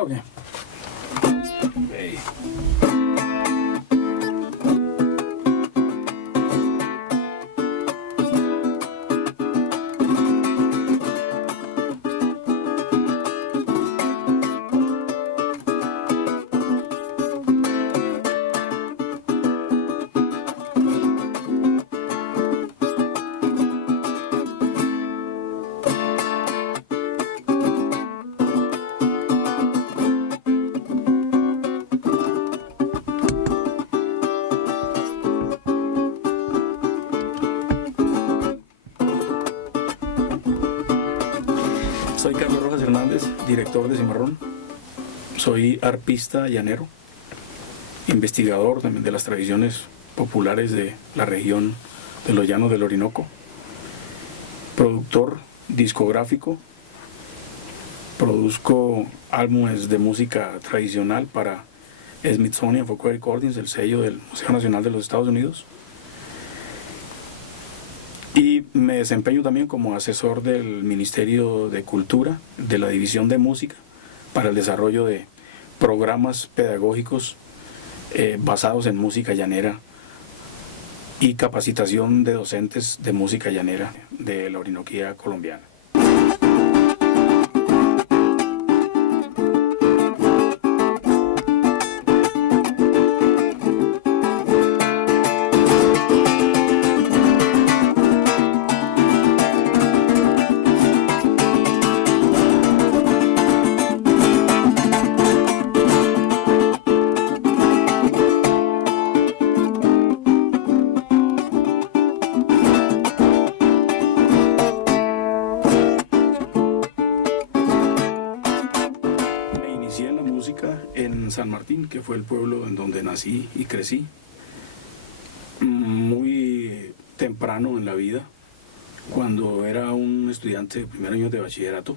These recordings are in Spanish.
o qué? Hey. Soy Carlos Rojas Hernández, director de Cimarrón. Soy arpista llanero, investigador también de las tradiciones populares de la región de los Llanos del Orinoco, productor discográfico, produzco álbumes de música tradicional para Smithsonian Folk Recordings, el sello del Museo Nacional de los Estados Unidos. Y me desempeño también como asesor del Ministerio de Cultura, de la División de Música, para el desarrollo de programas pedagógicos basados en música llanera y capacitación de docentes de música llanera de la Orinoquía colombiana. En San Martín, que fue el pueblo en donde nací y crecí. Muy temprano en la vida, cuando era un estudiante de primer año de bachillerato,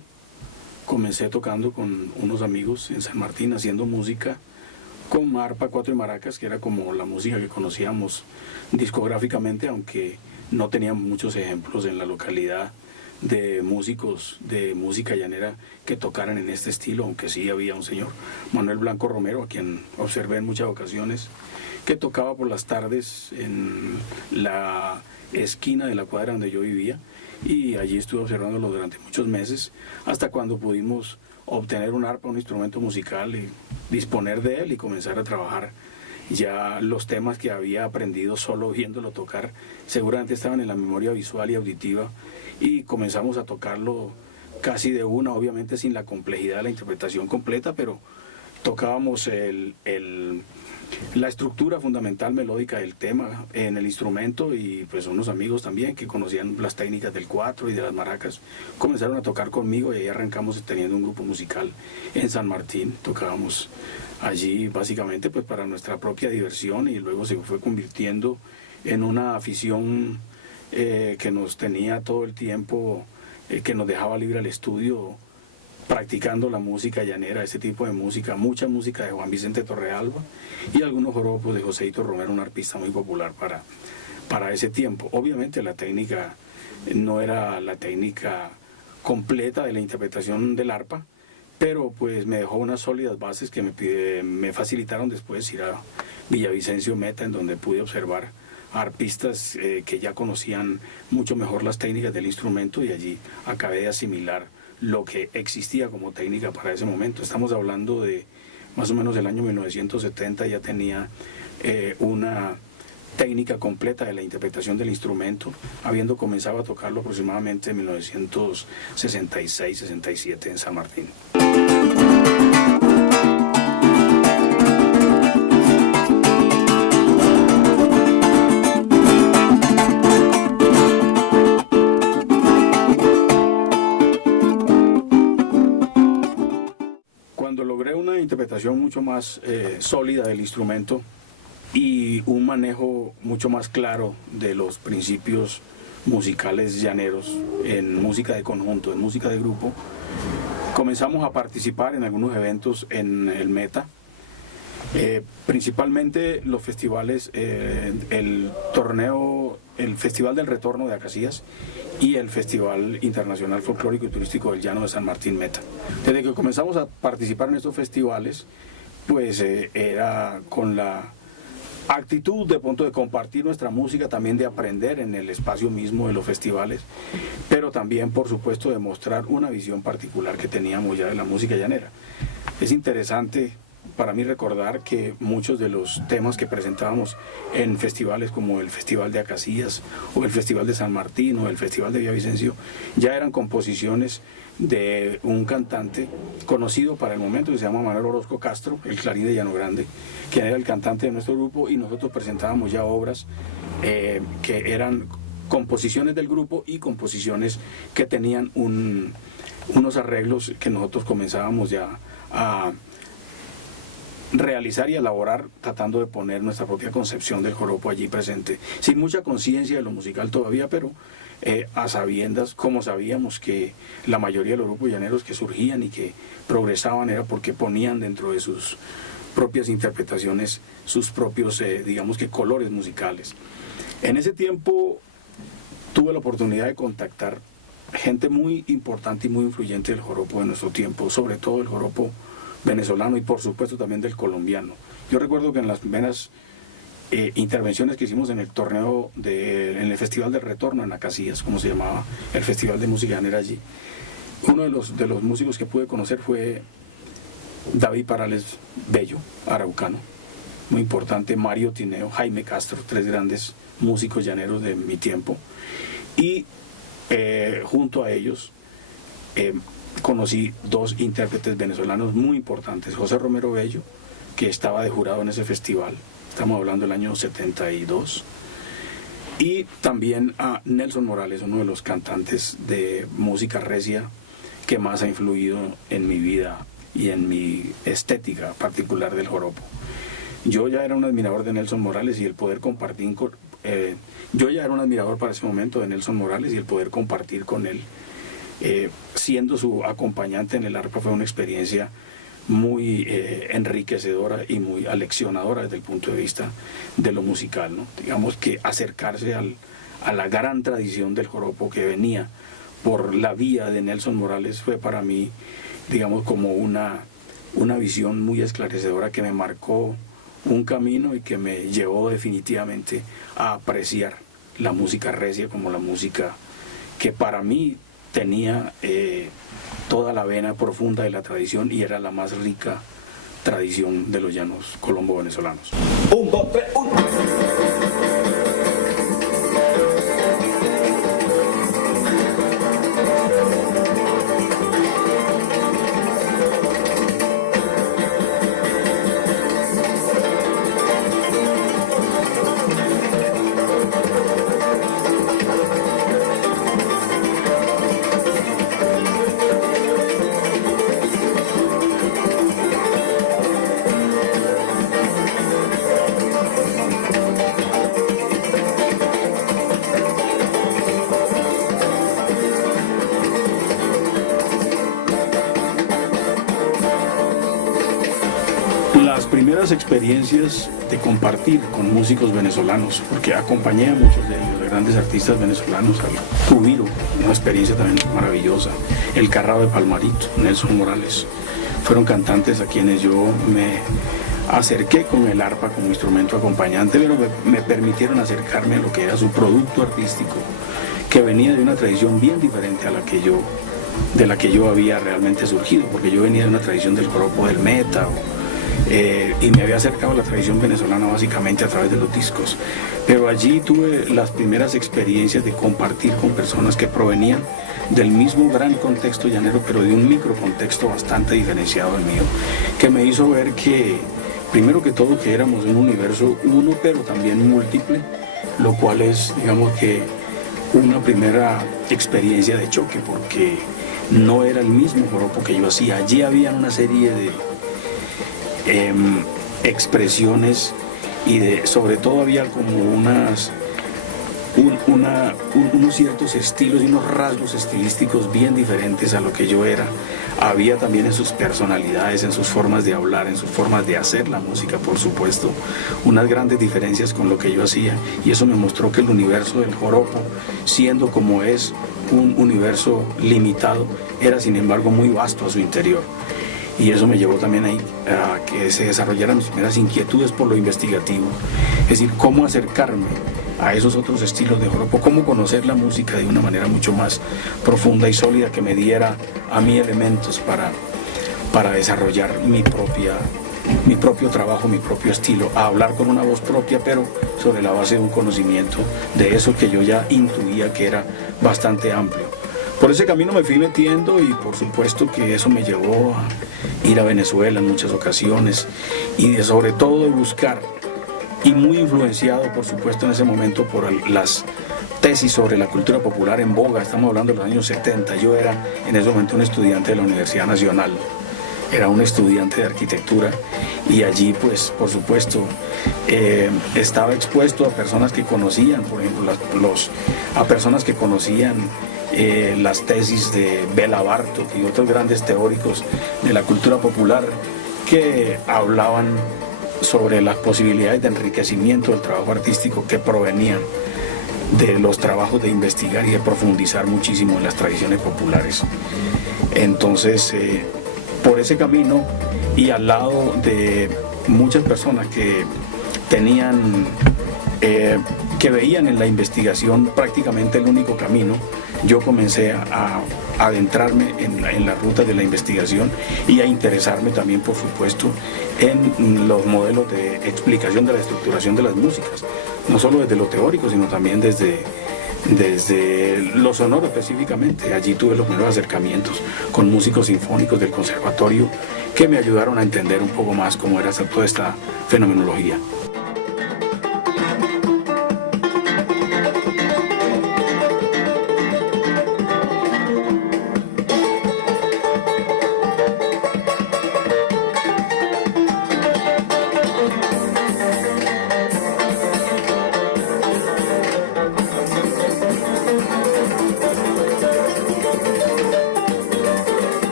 comencé tocando con unos amigos en San Martín, haciendo música con arpa, cuatro y maracas, que era como la música que conocíamos discográficamente, aunque no teníamos muchos ejemplos en la localidad de músicos de música llanera que tocaran en este estilo, aunque sí había un señor, Manuel Blanco Romero, a quien observé en muchas ocasiones, que tocaba por las tardes en la esquina de la cuadra donde yo vivía, y allí estuve observándolo durante muchos meses, hasta cuando pudimos obtener un arpa, un instrumento musical, y disponer de él y comenzar a trabajar. Ya los temas que había aprendido solo viéndolo tocar seguramente estaban en la memoria visual y auditiva, y comenzamos a tocarlo casi de una, obviamente sin la complejidad de la interpretación completa, pero tocábamos la estructura fundamental melódica del tema en el instrumento, y pues unos amigos también que conocían las técnicas del cuatro y de las maracas comenzaron a tocar conmigo, y ahí arrancamos teniendo un grupo musical en San Martín. Tocábamos allí básicamente pues para nuestra propia diversión, y luego se fue convirtiendo en una afición que nos tenía todo el tiempo, que nos dejaba libre al estudio, practicando la música llanera, ese tipo de música, mucha música de Juan Vicente Torrealba y algunos joropos de Joséito Romero, un arpista muy popular para ese tiempo. Obviamente la técnica no era la técnica completa de la interpretación del arpa, pero pues me dejó unas sólidas bases que me facilitaron después ir a Villavicencio Meta, en donde pude observar a arpistas que ya conocían mucho mejor las técnicas del instrumento, y allí acabé de asimilar lo que existía como técnica para ese momento. Estamos hablando de más o menos el año 1970, ya tenía una técnica completa de la interpretación del instrumento, habiendo comenzado a tocarlo aproximadamente en 1966-67 en San Martín. Cuando logré una interpretación mucho más sólida del instrumento y un manejo mucho más claro de los principios musicales llaneros en música de conjunto, en música de grupo, comenzamos a participar en algunos eventos en el Meta, principalmente los festivales, el torneo el Festival del Retorno de Acacías y el Festival Internacional Folclórico y Turístico del Llano de San Martín Meta. Desde que comenzamos a participar en estos festivales, pues era con la actitud de punto de compartir nuestra música, también de aprender en el espacio mismo de los festivales, pero también por supuesto de mostrar una visión particular que teníamos ya de la música llanera. Es interesante para mí recordar que muchos de los temas que presentábamos en festivales como el Festival de Acacías o el Festival de San Martín o el Festival de Villavicencio ya eran composiciones de un cantante conocido para el momento que se llama Manuel Orozco Castro, el Clarín de Llano Grande, quien era el cantante de nuestro grupo, y nosotros presentábamos ya obras que eran composiciones del grupo y composiciones que tenían unos arreglos que nosotros comenzábamos ya a realizar y elaborar, tratando de poner nuestra propia concepción del joropo allí presente, sin mucha conciencia de lo musical todavía, pero a sabiendas, como sabíamos que la mayoría de los grupos llaneros que surgían y que progresaban era porque ponían dentro de sus propias interpretaciones sus propios, digamos que colores musicales. En ese tiempo tuve la oportunidad de contactar gente muy importante y muy influyente del joropo de nuestro tiempo, sobre todo el joropo venezolano y por supuesto también del colombiano. Yo recuerdo que en las primeras intervenciones que hicimos en el torneo, en el Festival del Retorno en Acacías, como se llamaba, el Festival de Música Llanera allí, uno de los músicos que pude conocer fue David Parales Bello, araucano, muy importante, Mario Tineo, Jaime Castro, tres grandes músicos llaneros de mi tiempo, y junto a ellos conocí dos intérpretes venezolanos muy importantes, José Romero Bello, que estaba de jurado en ese festival, estamos hablando del año 72, y también a Nelson Morales, uno de los cantantes de música recia que más ha influido en mi vida y en mi estética particular del joropo. Yo ya era un admirador de Nelson Morales y el poder compartir yo ya era un admirador para ese momento de Nelson Morales, y el poder compartir con él siendo su acompañante en el arpa fue una experiencia muy enriquecedora y muy aleccionadora desde el punto de vista de lo musical, ¿no? Digamos que acercarse a la gran tradición del joropo que venía por la vía de Nelson Morales fue para mí, digamos, como una visión muy esclarecedora que me marcó un camino y que me llevó definitivamente a apreciar la música recia como la música que para mí tenía toda la vena profunda de la tradición y era la más rica tradición de los llanos colombo-venezolanos. 1, 2, 3, 1. Las primeras experiencias de compartir con músicos venezolanos, porque acompañé a muchos de ellos, de grandes artistas venezolanos, al Cubiro, una experiencia también maravillosa, el Carrao de Palmarito, Nelson Morales, fueron cantantes a quienes yo me acerqué con el arpa como instrumento acompañante, pero me permitieron acercarme a lo que era su producto artístico, que venía de una tradición bien diferente a de la que yo había realmente surgido, porque yo venía de una tradición del joropo del meta, y me había acercado a la tradición venezolana básicamente a través de los discos, pero allí tuve las primeras experiencias de compartir con personas que provenían del mismo gran contexto llanero, pero de un microcontexto bastante diferenciado del mío, que me hizo ver que, primero que todo, que éramos un universo uno, pero también múltiple, lo cual es, digamos que, una primera experiencia de choque, porque no era el mismo joropo que yo hacía. Allí había una serie de expresiones y sobre todo había como unos ciertos estilos y unos rasgos estilísticos bien diferentes a lo que yo era. Había también en sus personalidades, en sus formas de hablar, en sus formas de hacer la música, por supuesto, unas grandes diferencias con lo que yo hacía, y eso me mostró que el universo del joropo, siendo como es un universo limitado, era sin embargo muy vasto a su interior. Y eso me llevó también ahí a que se desarrollaran mis primeras inquietudes por lo investigativo, es decir, cómo acercarme a esos otros estilos de joropo, cómo conocer la música de una manera mucho más profunda y sólida, que me diera a mí elementos para desarrollar mi propio trabajo, mi propio estilo, a hablar con una voz propia, pero sobre la base de un conocimiento de eso que yo ya intuía que era bastante amplio. Por ese camino me fui metiendo, y por supuesto que eso me llevó a ir a Venezuela en muchas ocasiones, y sobre todo de buscar, y muy influenciado por supuesto en ese momento por las tesis sobre la cultura popular en boga. Estamos hablando de los años 70, yo era en ese momento un estudiante de la Universidad Nacional, era un estudiante de arquitectura, y allí pues por supuesto estaba expuesto a personas que conocían, por ejemplo, a personas que conocían las tesis de Béla Bartók y otros grandes teóricos de la cultura popular, que hablaban sobre las posibilidades de enriquecimiento del trabajo artístico que provenían de los trabajos de investigar y de profundizar muchísimo en las tradiciones populares. Entonces, por ese camino, y al lado de muchas personas que tenían, que veían en la investigación prácticamente el único camino, yo comencé a adentrarme en la ruta de la investigación, y a interesarme también, por supuesto, en los modelos de explicación de la estructuración de las músicas, no solo desde lo teórico, sino también desde lo sonoro específicamente. Allí tuve los primeros acercamientos con músicos sinfónicos del conservatorio, que me ayudaron a entender un poco más cómo era toda esta fenomenología.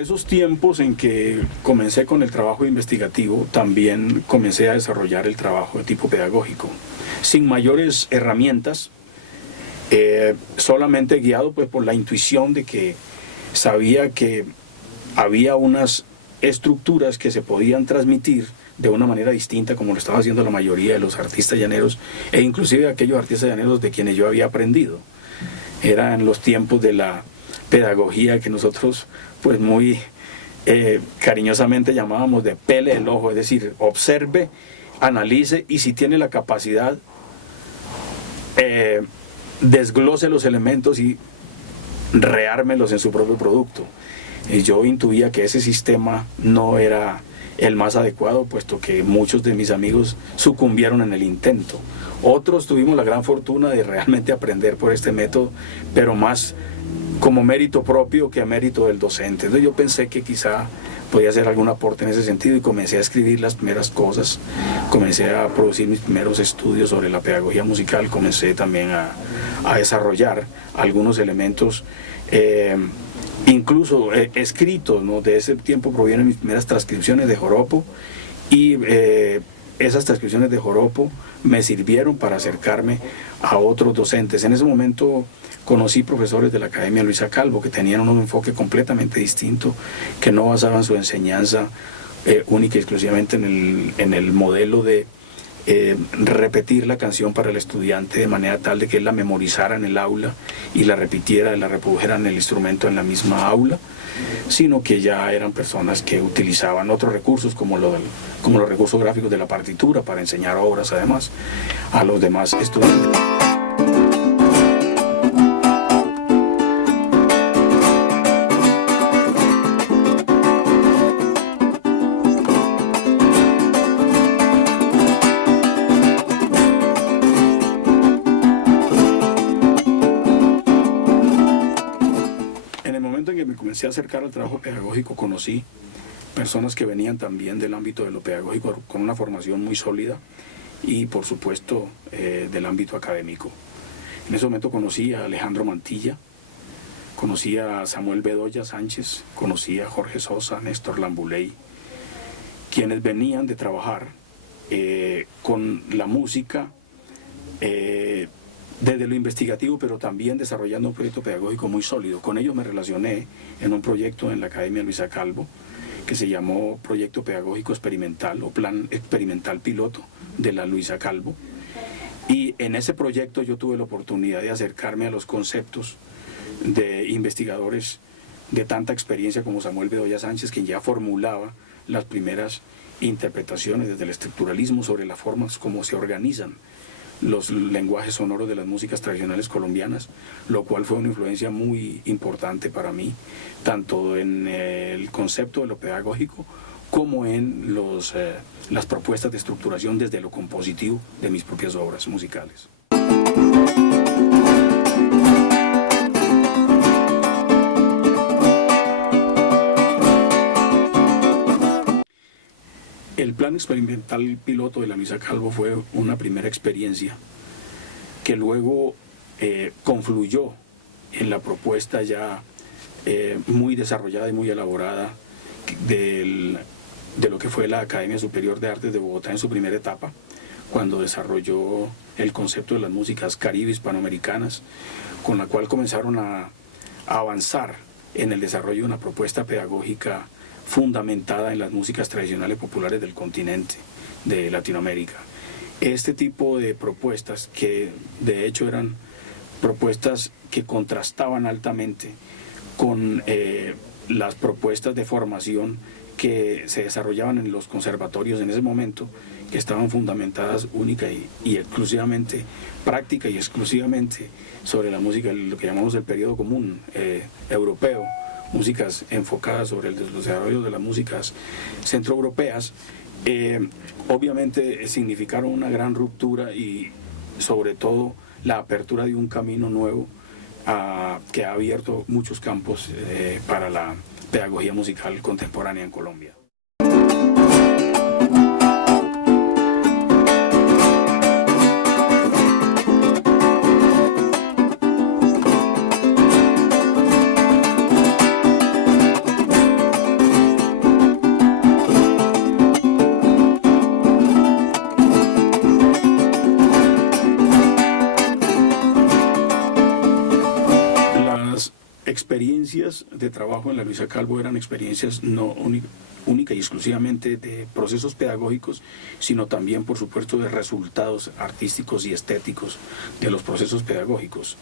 Esos tiempos en que comencé con el trabajo investigativo, también comencé a desarrollar el trabajo de tipo pedagógico, sin mayores herramientas, solamente guiado pues por la intuición de que sabía que había unas estructuras que se podían transmitir de una manera distinta, como lo estaba haciendo la mayoría de los artistas llaneros, e inclusive aquellos artistas llaneros de quienes yo había aprendido. Eran los tiempos de la pedagogía que nosotros pues muy cariñosamente llamábamos de pele el ojo, es decir, observe, analice, y si tiene la capacidad, desglose los elementos y reármelos en su propio producto. Yo intuía que ese sistema no era el más adecuado, puesto que muchos de mis amigos sucumbieron en el intento. Otros tuvimos la gran fortuna de realmente aprender por este método, pero más como mérito propio que a mérito del docente. Entonces yo pensé que quizá podía hacer algún aporte en ese sentido y comencé a escribir las primeras cosas, comencé a producir mis primeros estudios sobre la pedagogía musical, comencé también a desarrollar algunos elementos, incluso escritos, ¿no? De ese tiempo provienen mis primeras transcripciones de joropo y esas transcripciones de joropo me sirvieron para acercarme a otros docentes. En ese momento conocí profesores de la Academia Luisa Calvo que tenían un enfoque completamente distinto, que no basaban su enseñanza única y exclusivamente en el modelo de repetir la canción para el estudiante de manera tal de que él la memorizara en el aula y la repitiera, la reprodujera en el instrumento en la misma aula, sino que ya eran personas que utilizaban otros recursos como los recursos gráficos de la partitura para enseñar obras además a los demás estudiantes. Comencé a acercar al trabajo pedagógico, conocí personas que venían también del ámbito de lo pedagógico con una formación muy sólida y por supuesto del ámbito académico. En ese momento conocí a Alejandro Mantilla, conocí a Samuel Bedoya Sánchez, conocí a Jorge Sosa, Néstor Lambuley, quienes venían de trabajar con la música desde lo investigativo, pero también desarrollando un proyecto pedagógico muy sólido. Con ellos me relacioné en un proyecto en la Academia Luisa Calvo que se llamó Proyecto Pedagógico Experimental o Plan Experimental Piloto de la Luisa Calvo. Y en ese proyecto yo tuve la oportunidad de acercarme a los conceptos de investigadores de tanta experiencia como Samuel Bedoya Sánchez, quien ya formulaba las primeras interpretaciones desde el estructuralismo sobre las formas como se organizan los lenguajes sonoros de las músicas tradicionales colombianas, lo cual fue una influencia muy importante para mí, tanto en el concepto de lo pedagógico como en las propuestas de estructuración desde lo compositivo de mis propias obras musicales. El plan experimental piloto de la Luisa Calvo fue una primera experiencia que luego confluyó en la propuesta ya muy desarrollada y muy elaborada de lo que fue la Academia Superior de Artes de Bogotá en su primera etapa, cuando desarrolló el concepto de las músicas caribe hispanoamericanas, con la cual comenzaron a avanzar en el desarrollo de una propuesta pedagógica fundamentada en las músicas tradicionales populares del continente de Latinoamérica. Este tipo de propuestas, que de hecho eran propuestas que contrastaban altamente con las propuestas de formación que se desarrollaban en los conservatorios en ese momento, que estaban fundamentadas única y exclusivamente, práctica y exclusivamente sobre la música, lo que llamamos el periodo común europeo, músicas enfocadas sobre el desarrollo de las músicas centroeuropeas, obviamente significaron una gran ruptura y sobre todo la apertura de un camino nuevo que ha abierto muchos campos para la pedagogía musical contemporánea en Colombia. Experiencias de trabajo en la Luisa Calvo eran experiencias no única y exclusivamente de procesos pedagógicos, sino también, por supuesto, de resultados artísticos y estéticos de los procesos pedagógicos.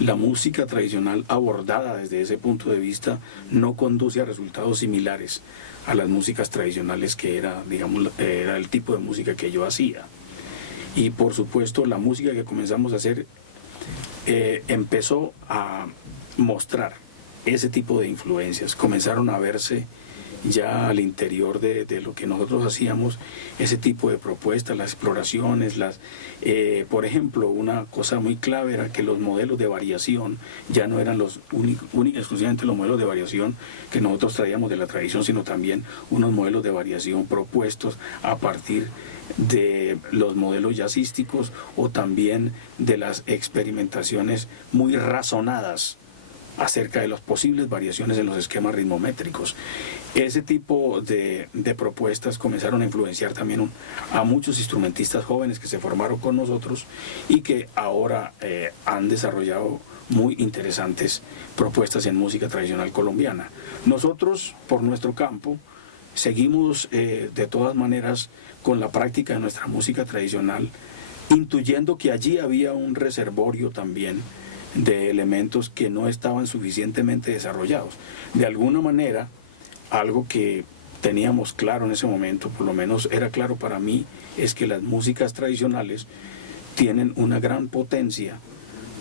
La música tradicional abordada desde ese punto de vista no conduce a resultados similares a las músicas tradicionales que era, digamos, era el tipo de música que yo hacía. Y por supuesto, la música que comenzamos a hacer empezó a mostrar ese tipo de influencias. Comenzaron a verse ya al interior de lo que nosotros hacíamos, ese tipo de propuestas, las exploraciones, por ejemplo, una cosa muy clave era que los modelos de variación ya no eran exclusivamente los modelos de variación que nosotros traíamos de la tradición, sino también unos modelos de variación propuestos a partir de los modelos jazzísticos o también de las experimentaciones muy razonadas acerca de las posibles variaciones en los esquemas ritmométricos. Ese tipo de propuestas comenzaron a influenciar también a muchos instrumentistas jóvenes que se formaron con nosotros y que ahora han desarrollado muy interesantes propuestas en música tradicional colombiana. Nosotros, por nuestro campo, seguimos de todas maneras con la práctica de nuestra música tradicional, intuyendo que allí había un reservorio también de elementos que no estaban suficientemente desarrollados. De alguna manera, algo que teníamos claro en ese momento, por lo menos era claro para mí, es que las músicas tradicionales tienen una gran potencia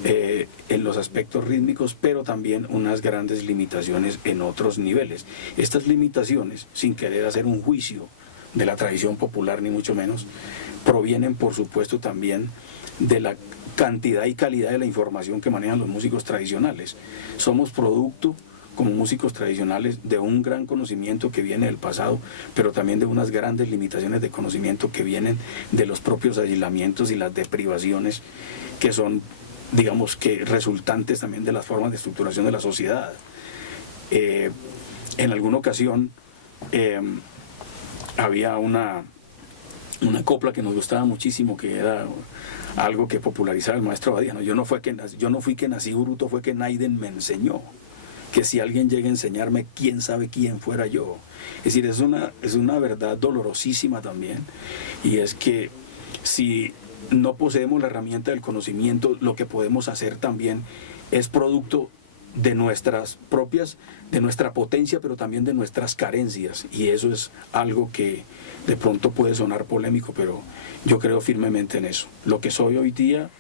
en los aspectos rítmicos, pero también unas grandes limitaciones en otros niveles. Estas limitaciones, sin querer hacer un juicio de la tradición popular ni mucho menos, provienen por supuesto también de la cantidad y calidad de la información que manejan los músicos tradicionales. Somos producto, como músicos tradicionales, de un gran conocimiento que viene del pasado, pero también de unas grandes limitaciones de conocimiento que vienen de los propios aislamientos y las deprivaciones que son, digamos, que resultantes también de las formas de estructuración de la sociedad. En alguna ocasión había una copla que nos gustaba muchísimo, que era algo que popularizaba el maestro Badiano. Yo no fui que nací bruto, fue que Naiden me enseñó. Que si alguien llega a enseñarme, quién sabe quién fuera yo. Es decir, es una verdad dolorosísima también, y es que si no poseemos la herramienta del conocimiento, lo que podemos hacer también es producto de nuestras propias, de nuestra potencia, pero también de nuestras carencias, y eso es algo que de pronto puede sonar polémico, pero yo creo firmemente en eso. Lo que soy hoy día,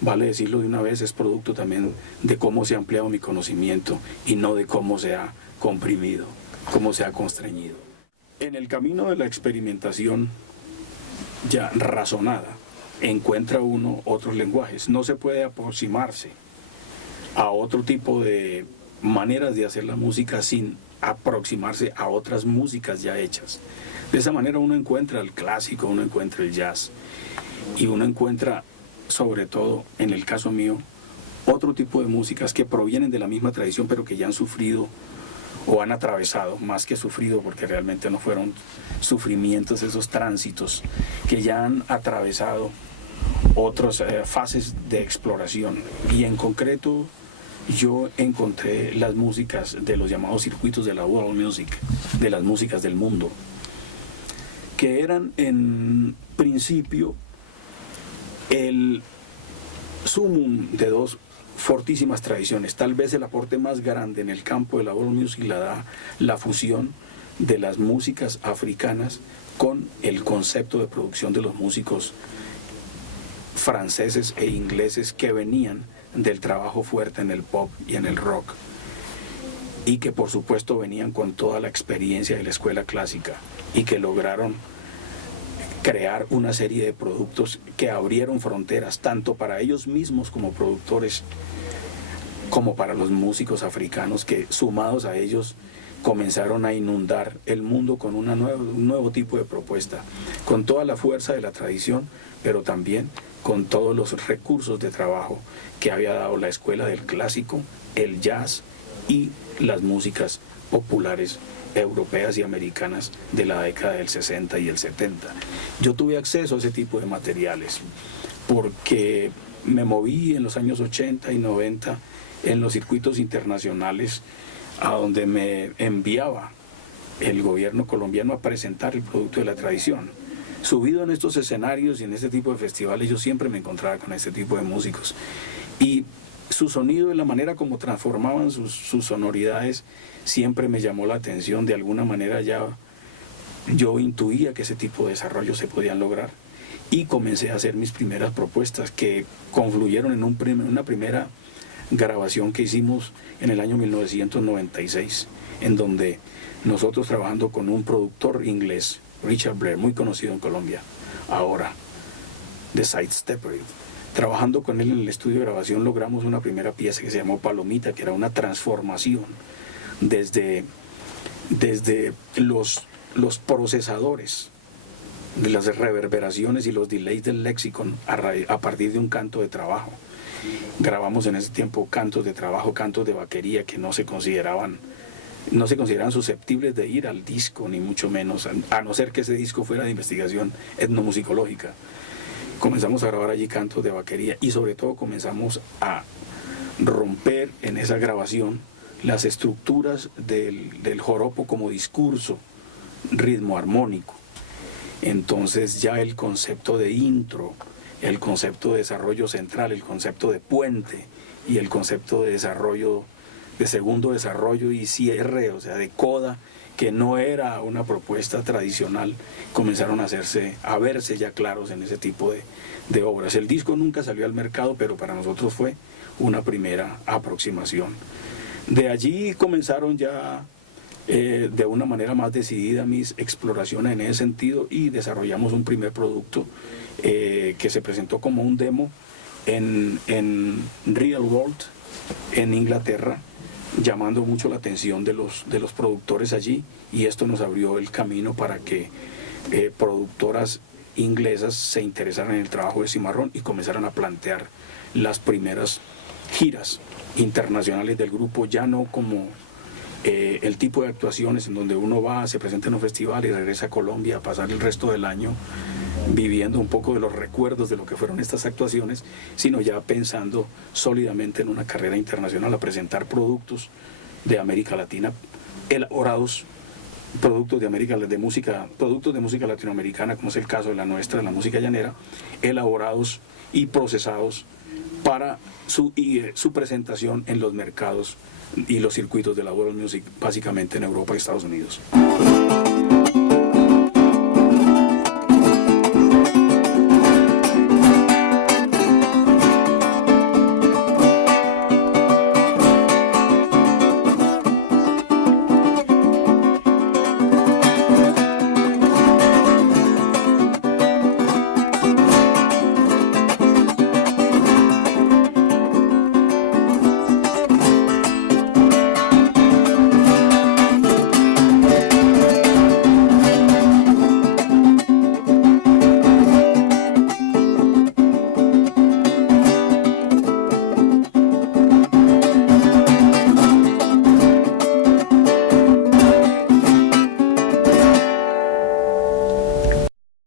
vale decirlo de una vez, es producto también de cómo se ha ampliado mi conocimiento y no de cómo se ha comprimido, cómo se ha constreñido. En el camino de la experimentación ya razonada, encuentra uno otros lenguajes. No se puede aproximarse a otro tipo de maneras de hacer la música sin aproximarse a otras músicas ya hechas. De esa manera uno encuentra el clásico, uno encuentra el jazz, y uno encuentra, sobre todo en el caso mío, otro tipo de músicas que provienen de la misma tradición, pero que ya han sufrido o han atravesado, más que sufrido, porque realmente no fueron sufrimientos, esos tránsitos, que ya han atravesado otras fases de exploración. Y en concreto yo encontré las músicas de los llamados circuitos de la world music, de las músicas del mundo, que eran en principio el sumum de dos fortísimas tradiciones. Tal vez el aporte más grande en el campo de la world music la da la fusión de las músicas africanas con el concepto de producción de los músicos franceses e ingleses que venían del trabajo fuerte en el pop y en el rock, y que por supuesto venían con toda la experiencia de la escuela clásica, y que lograron crear una serie de productos que abrieron fronteras tanto para ellos mismos como productores, como para los músicos africanos, que sumados a ellos comenzaron a inundar el mundo con un nuevo tipo de propuesta, con toda la fuerza de la tradición, pero también con todos los recursos de trabajo que había dado la escuela del clásico, el jazz y las músicas populares europeas y americanas de la década del 60 y el 70. Yo tuve acceso a ese tipo de materiales porque me moví en los años 80 y 90 en los circuitos internacionales, a donde me enviaba el gobierno colombiano a presentar el producto de la tradición. Subido en estos escenarios y en este tipo de festivales, yo siempre me encontraba con este tipo de músicos, y su sonido y la manera como transformaban sus sonoridades siempre me llamó la atención. De alguna manera ya yo intuía que ese tipo de desarrollos se podían lograr, y comencé a hacer mis primeras propuestas, que confluyeron en una primera grabación que hicimos en el año 1996, en donde nosotros trabajando con un productor inglés, Richard Blair, muy conocido en Colombia, ahora, de Sidestepper. Trabajando con él en el estudio de grabación logramos una primera pieza que se llamó Palomita, que era una transformación desde los procesadores de las reverberaciones y los delays del léxico a partir de un canto de trabajo. Grabamos en ese tiempo cantos de trabajo, cantos de vaquería que no se consideraban susceptibles de ir al disco, ni mucho menos, a no ser que ese disco fuera de investigación etnomusicológica. Comenzamos a grabar allí cantos de vaquería y sobre todo comenzamos a romper en esa grabación las estructuras del joropo como discurso, ritmo armónico. Entonces ya el concepto de intro, el concepto de desarrollo central, el concepto de puente y el concepto de desarrollo, de segundo desarrollo y cierre, o sea, de coda, que no era una propuesta tradicional, comenzaron a verse ya claros en ese tipo de obras. El disco nunca salió al mercado, pero para nosotros fue una primera aproximación. De allí comenzaron ya de una manera más decidida mis exploraciones en ese sentido y desarrollamos un primer producto que se presentó como un demo en Real World en Inglaterra, llamando mucho la atención de los productores allí, y esto nos abrió el camino para que productoras inglesas se interesaran en el trabajo de Cimarrón y comenzaran a plantear las primeras giras internacionales del grupo, ya no como el tipo de actuaciones en donde uno va, se presenta en un festival y regresa a Colombia a pasar el resto del año viviendo un poco de los recuerdos de lo que fueron estas actuaciones, sino ya pensando sólidamente en una carrera internacional, a presentar productos de América Latina elaborados, productos de música latinoamericana, como es el caso de la nuestra, la música llanera, elaborados y procesados para su presentación en los mercados y los circuitos de la world music, básicamente en Europa y Estados Unidos.